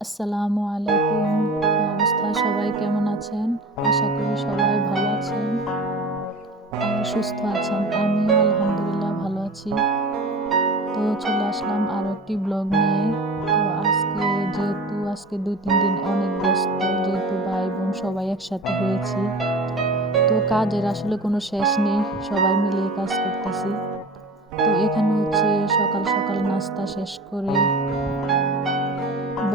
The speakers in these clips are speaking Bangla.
আসসালামু আলাইকুম। কি অবস্থা? সবাই কেমন আছেন? আশা করি সবাই ভালো আছেন। সুস্থ আছেন। আমি আলহামদুলিল্লাহ ভালো আছি। তো চলে আসলাম আরও একটি ব্লগ নিয়ে। তো আজকে যেহেতু আজকে দুই, তিন দিন অনেক ব্যস্ত, যেহেতু ভাই বোন সবাই একসাথে হয়েছি। তো কাজের আসলে কোনো শেষ নেই। সবাই মিলে কাজ করতেছি। তো এখানে হচ্ছে সকাল সকাল নাস্তা শেষ করে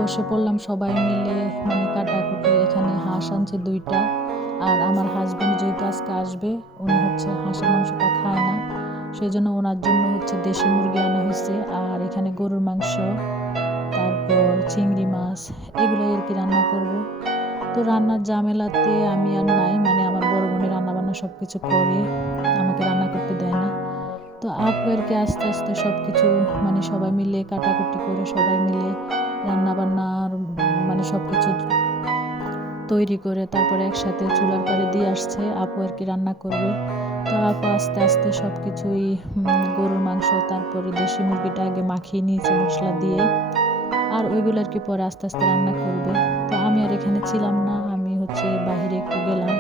বসে পড়লাম সবাই মিলে। মানে কাটাকুটি, এখানে হাঁস আনছে দুইটা। আর আমার হাজব্যান্ড যেহেতু আজকে আসবে, উনি হচ্ছে হাঁসের মাংসটা খায় না। সেই জন্য ওনার জন্য হচ্ছে দেশি মুরগি আনা হয়েছে। আর এখানে গরুর মাংস, তারপর চিংড়ি মাছ, এগুলো আর কি রান্না করব। তো রান্নার ঝামেলাতে আমি আর নাই মানে আমার বড় বোনের রান্না বান্না সব কিছু করে, আমাকে রান্না করতে দেয় না। তো আপু আর কি আস্তে আস্তে সব কিছু মানে সবাই মিলে কাটাকুটি করে সবাই মিলে মানে সব কিছু তৈরি করে তারপরে একসাথে চুলার পাড়ে দিয়ে আসছে। আপু আর কি রান্না করবে। তো আপু আস্তে আস্তে সব কিছুই গরুর মাংস, তারপরে দেশি মুরগিটা আগে মাখিয়ে নিয়েছে মশলা দিয়ে আর ওইগুলো আর কি পরে আস্তে আস্তে রান্না করবে। তো আমি আর এখানে ছিলাম না, আমি হচ্ছে বাহিরে একটু গেলাম।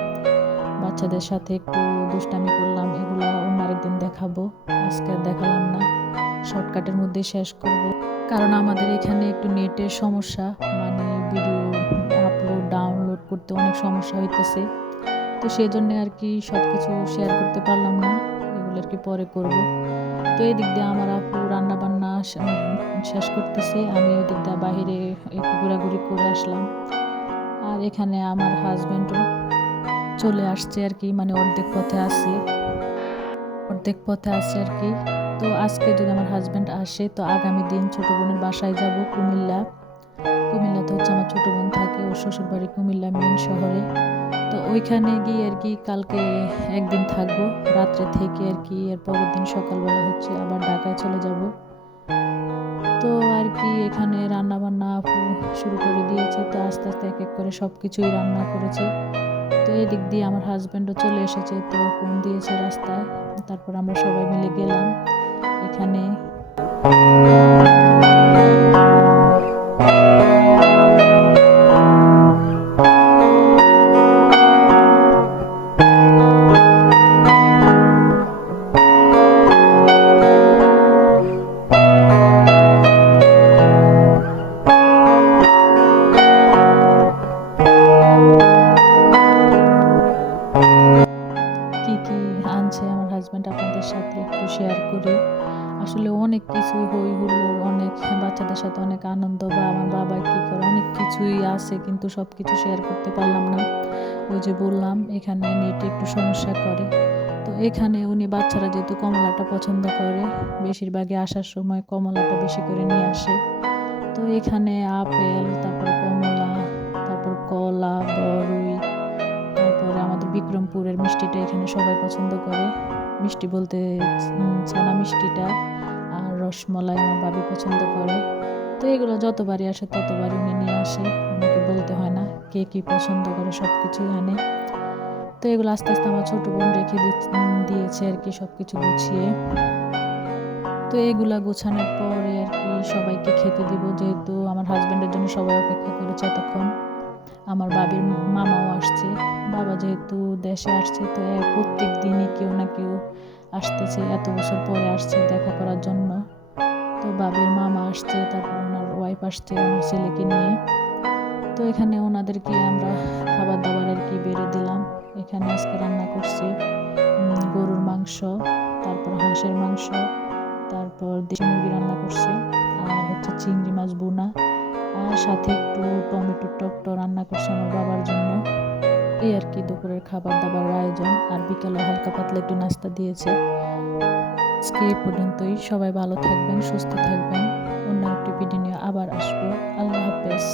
বাচ্চাদের সাথে একটু দুষ্টামি করলাম, এগুলো অন্য আরেকদিন দেখাবো। আজকে দেখালাম না। শর্টকাটের মধ্যে শেষ করব। কারণ আমাদের এখানে একটু নেটের সমস্যা করতে অনেক সমস্যা হইতেছে। তো সেই জন্য আর কি সব কিছু শেয়ার করতে পারলাম না। এগুলো আর কি পরে করব। তো এই দিক দিয়ে আমার আপু রান্না বান্না শেষ করতেছে। আমি ওই দিক দিয়ে বাহিরে একটু ঘোরাঘুরি করে আসলাম। আর এখানে আমার হাজব্যান্ডও চলে আসছে আর কি। মানে অর্ধেক পথে আছে। অর্ধেক পথে আছে আর কি। তো আজকে যদি আমার হাজব্যান্ড আসে, তো আগামী দিন ছোটো বোনের বাসায় যাব কুমিল্লা। কুমিল্লাতে হচ্ছে আমার ছোটো বোন থাকে, ওর শ্বশুর বাড়ি কুমিল্লা মেন শহরে। তো ওইখানে গিয়ে আর কি কালকে একদিন থাকব, রাত্রে থেকে আর কি, এর পরের দিন সকালবেলা হচ্ছে আবার ঢাকায় চলে যাব। তো আর কি এখানে রান্না বান্না শুরু করে দিয়েছে, তো আস্তে আস্তে এক এক করে সব কিছুই রান্না করেছে। তো এদিক দিয়ে আমার হাজব্যান্ডও চলে এসেছে, তো ফোন দিয়েছে রাস্তায়, তারপর আমরা সবাই মিলে গেলাম এখানে। বাচ্চাদের সাথে অনেক আনন্দ বা আমার বাবা কী করে, অনেক কিছুই আছে কিন্তু সব কিছু শেয়ার করতে পারলাম না। ওই যে বললাম, এখানে নেটে একটু সমস্যা করে। তো এখানে উনি বাচ্চারা যেহেতু কমলাটা পছন্দ করে, বেশিরভাগই আসার সময় কমলাটা বেশি করে নিয়ে আসে। তো এখানে আপেল, তারপর কমলা, তারপর কলা, বরুই, তারপরে আমাদের বিক্রমপুরের মিষ্টিটা এখানে সবাই পছন্দ করে। মিষ্টি বলতে ছানা মিষ্টিটা। রসমলাই আমার বাবি পছন্দ করে। তো এগুলো যতবারই আসে, ততবারই উনি নিয়ে আসে। আমাকে বলতে হয় না কে কী পছন্দ করে সব কিছুই আনে। তো এগুলো আস্তে আস্তে আমার ছোটো বোন রেখে দিয়েছে আর কি সব কিছু গুছিয়ে। তো এগুলা গোছানোর পরে আর কি সবাইকে খেতে দিব, যেহেতু আমার হাজব্যান্ডের জন্য সবাই অপেক্ষা করেছে তখন আমার বাবির মামাও আসছে। বাবা যেহেতু দেশে আসছে, তো প্রত্যেক দিনই কেউ না কেউ আসতেছে, এত বছর পরে আসছে দেখা করার জন্য। তো বাবির মামা আসছে, তারপর ওনার ওয়াইফ আসছে, ওনার ছেলেকে নিয়ে। তো এখানে ওনাদেরকে আমরা খাবার দাবার আর কি বেড়ে দিলাম। এখানে আজকে রান্না করছি গরুর মাংস, তারপর হাঁসের মাংস, তারপর দেশি মুরগি রান্না করছি, আর হচ্ছে চিংড়ি মাছ বোনা আর সাথে একটু টমেটো টকটো রান্না করছে আমার বাবার জন্য। এই আর কি দুপুরের খাবার দাবার আয়োজন, আর বিকেলে হালকা পাতলা একটু নাস্তা দিয়েছে। আজকে এই পর্যন্তই। সবাই ভালো থাকবেন, সুস্থ থাকবেন। অন্য একটি ভিডিও নিয়ে আবার আসব। আল্লাহ হাফেজ।